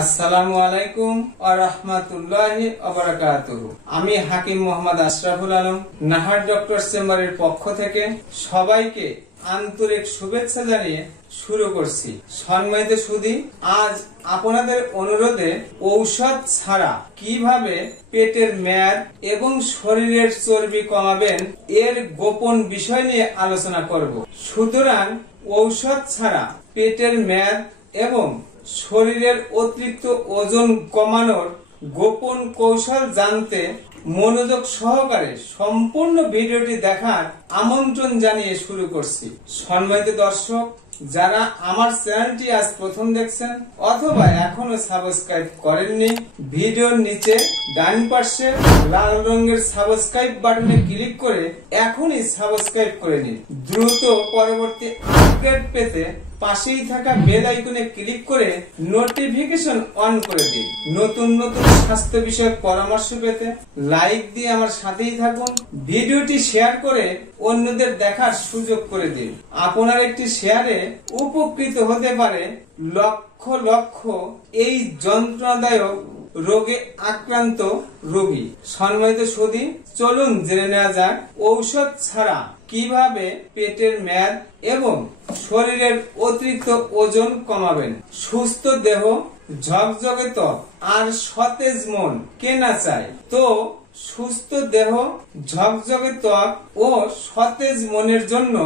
আসসালামু আলাইকুম ওয়া রাহমাতুল্লাহি ওয়া বারাকাতুহু। আমি হাকিম মোহাম্মদ আশরাফুল আলম নাহার ডক্টর চেম্বারের পক্ষ থেকে সবাইকে আন্তরিক শুভেচ্ছা জানিয়ে শুরু করছি। সম্মানিত সুধী, আজ আপনাদের অনুরোধে ঔষধ ছাড়া কিভাবে পেটের মেদ এবং শরীরের চর্বি কমাবেন এর গোপন বিষয় নিয়ে আলোচনা করব। সুতরাং ঔষধ ছাড়া পেটের মেদ এবং শরীরের অতিরিক্ত ওজন কমানোর গোপন কৌশল জানতে মনোযোগ সহকারে সম্পূর্ণ ভিডিওটি দেখার আমন্ত্রণ জানিয়ে শুরু করছি। সম্মানিত দর্শক, যারা আমার চ্যানেলটি আজ প্রথম দেখছেন অথবা এখনো সাবস্ক্রাইব করেননি, ভিডিওর নিচে ডান পাশে লাল রঙের সাবস্ক্রাইব বাটনে ক্লিক করে এখনই সাবস্ক্রাইব করে নিন। দ্রুত পরবর্তী আপডেট পেতে পাশেই থাকা বেল আইকনে ক্লিক করে নোটিফিকেশন অন করে দিন। নতুন নতুন স্বাস্থ্য বিষয়ক পরামর্শ পেতে লাইক দিয়ে আমার সাথেই থাকুন। ভিডিওটি শেয়ার করে অন্যদের দেখার সুযোগ করে দিন। আপনার একটি শেয়ারে উপকৃত হতে পারে লক্ষ লক্ষ এই যন্ত্রণাদায়ক রোগে আক্রান্ত রোগী। সম্মানিত সুধী, চলুন জেনে নেওয়া যাক ঔষধ ছাড়া কিভাবে পেটের মেদ এবং শরীরের অতিরিক্ত ওজন কমাবেন। সুস্থ দেহ, ঝকঝকে ত্বক আর সতেজ মন কে না চায়? তো সুস্থ দেহ, ঝকঝকে ত্বক ও সতেজ মনের জন্য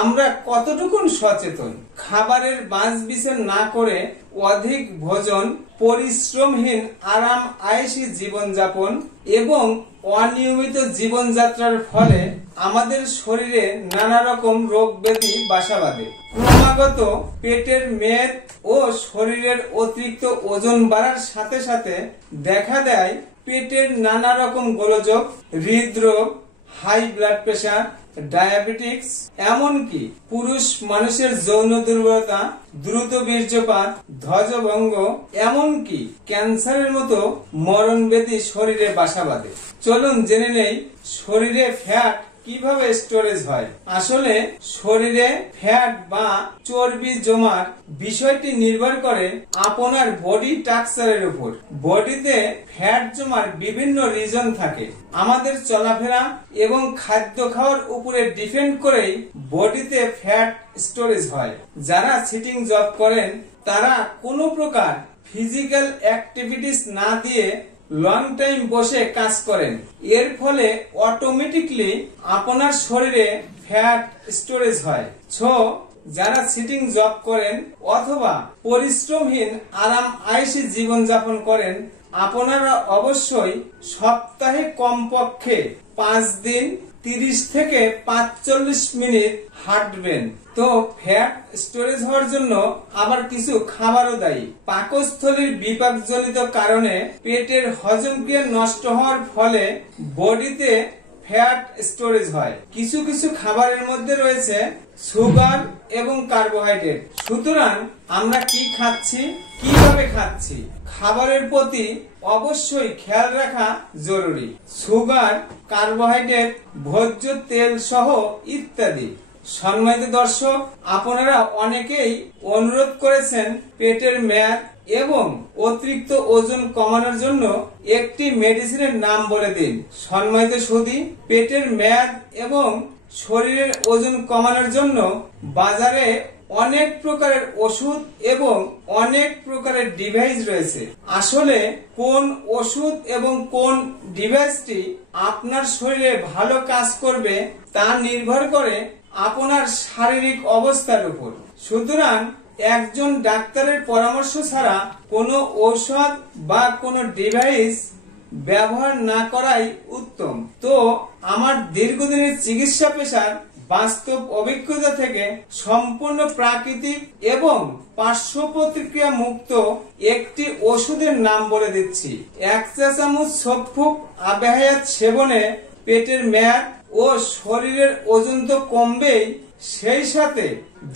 আমরা কতটুকু সচেতন? খাবারের বাছবিচার না করে অধিক ভোজন, পরিশ্রমহীন আরাম আয়েশী জীবনযাপন এবং অনিয়মিত জীবনযাত্রার ফলে আমাদের শরীরে নানা রকম রোগ ব্যাধি বাসা বাঁধে। ক্রমাগত পেটের মেদ ও শরীরের অতিরিক্ত ওজন বাড়ার সাথে সাথে দেখা দেয় পেটের নানা রকম গোলযোগ, হৃদরোগ, হাই ব্লাড প্রেশার, ডায়াবেটিক্স, এমনকি পুরুষ মানুষের যৌন দুর্বলতা, দ্রুত বীর্যপাত, ধ্বজভঙ্গ, এমনকি ক্যান্সারের মতো মরণ ব্যাধি শরীরে বাসা বাঁধে। চলুন জেনে নেই শরীরে ফ্যাট কিভাবে স্টোরেজ হয়। আসলে শরীরে ফ্যাট বা চর্বি জমার বিষয়টি নির্ভর করে আপনার বডি স্ট্রাকচারের উপর। বডিতে ফ্যাট জমার বিভিন্ন রিজন থাকে। আমাদের চলাফেরা এবং খাদ্য খাওয়ার উপরে ডিপেন্ড করেই বডিতে ফ্যাট স্টোরেজ হয়। যারা সিটিং জব করেন তারা কোনো প্রকার ফিজিক্যাল অ্যাক্টিভিটিস না দিয়ে লং টাইম বসে কাজ করেন। এর ফলে অটোমেটিকলি আপনার শরীরে ফ্যাট স্টোরেজ হয়। যারা সিটিং জব করেন অথবা পরিশ্রমহীন আরাম আয়েশী জীবনযাপন করেন, আপনারা অবশ্যই সপ্তাহে কমপক্ষে 5 দিন 30 থেকে 45 মিনিট হাঁটবেন। তো ফ্যাট স্টোরেজ হওয়ার জন্য আবার কিছু খাবারও দায়ী। পাকস্থলীর বিপাকজনিত কারণে পেটের হজম ক্রিয়া নষ্ট হওয়ার ফলে বডিতে ফ্যাট স্টোরেজ হয়। কিছু কিছু খাবারের মধ্যে রয়েছে সুগার এবং কার্বোহাইড্রেট। সুতরাং আমরা কি খাচ্ছি, কিভাবে খাচ্ছি, খাবারের প্রতি অবশ্যই খেয়াল রাখা জরুরি। সুগার, কার্বোহাইড্রেট, ভোজ্য তেল সহ ইত্যাদি। সম্মানিত দর্শক, আপনারা অনেকেই অনুরোধ করেছেন পেটের মেদ এবং অতিরিক্ত ওজন কমানোর জন্য একটি মেডিসিনের নাম বলে দিন। সম্মানিত সুধী, পেটের মেদ এবং শরীরের ওজন কমানোর জন্য বাজারে অনেক প্রকারের ওষুধ এবং অনেক প্রকারের ডিভাইস রয়েছে। আসলে কোন ওষুধ এবং কোন ডিভাইসটি আপনার শরীরে ভালো কাজ করবে তা নির্ভর করে আপনার শারীরিক অবস্থার উপর। সুতরাং একজন ডাক্তারের পরামর্শ ছাড়া কোনো ঔষধ বা কোনো ডিভাইস ব্যবহার না করাই উত্তম। তো আমার দীর্ঘদিনের চিকিৎসা পেশার বাস্তব অভিজ্ঞতা থেকে সম্পূর্ণ প্রাকৃতিক এবং পার্শ্ব প্রতিক্রিয়া মুক্ত একটি ওষুধের নাম বলে দিচ্ছি। 1 চা চামচ সফুক আবেহায়াত সেবনে পেটের মেদ ও শরীরের ওজন তো কমবেই, সেই সাথে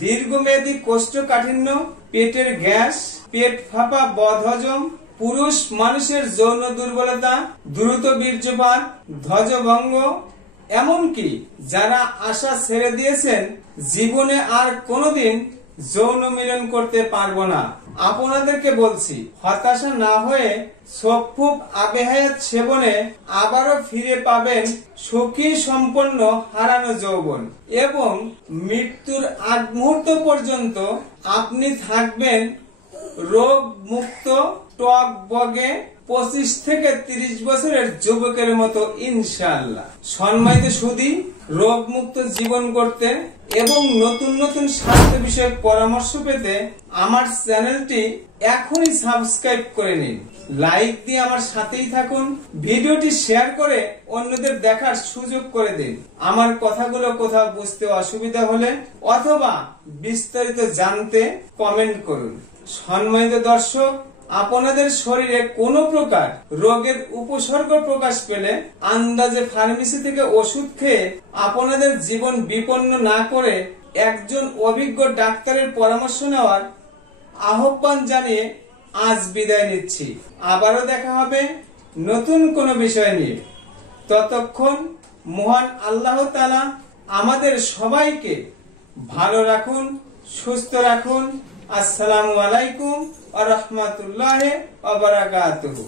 দীর্ঘমেয়াদী কোষ্ঠকাঠিন্য, পেটের গ্যাস, পেট ফাঁপা, বদহজম, পুরুষ মানুষের যৌন দুর্বলতা, দ্রুত বীর্যপাত, ধ্বজভঙ্গ, এমনকি যারা আশা ছেড়ে দিয়েছেন জীবনে আর কোনোদিন যৌন মিলন করতে পারবো না। আপনাদেরকে বলছি, হতাশা না হয়ে সফুপ আবেহায়াত সেবনে আবারও ফিরে পাবেন সুখী সম্পন্ন হারানো যৌবন এবং মৃত্যুর আগ মুহূর্ত পর্যন্ত আপনি থাকবেন রোগ মুক্ত টক বগে 25 থেকে 30 বছরের যুবকের মতো ইনশাআল্লাহ। সম্মানিত সুধী, রোগ মুক্ত জীবন করতে এবং নতুন নতুন স্বাস্থ্য বিষয়ক পরামর্শ পেতে আমার চ্যানেলটি এখনই সাবস্ক্রাইব করে নিন, লাইক দিয়ে আমার সাথেই থাকুন, ভিডিওটি শেয়ার করে অন্যদের দেখার সুযোগ করে দিন। আমার কথাগুলো কোথাও বুঝতে অসুবিধা হলে অথবা বিস্তারিত জানতে কমেন্ট করুন। সম্মানিত দর্শক, আপনাদের শরীরে কোনো প্রকার রোগের উপসর্গ প্রকাশ পেলে আন্দাজে ফার্মেসি থেকে ওষুধ খেয়ে আপনাদের জীবন বিপন্ন না করে একজন অভিজ্ঞ ডাক্তারের পরামর্শ নেওয়ার আহ্বান জানিয়ে আজ বিদায় নিচ্ছি। আবারও দেখা হবে নতুন কোনো বিষয় নিয়ে। ততক্ষণ মহান আল্লাহ তাআলা আমাদের সবাইকে ভালো রাখুন, সুস্থ রাখুন। আসসালামু আলাইকুম ওয়া রাহমাতুল্লাহি ওয়া বারাকাতুহু।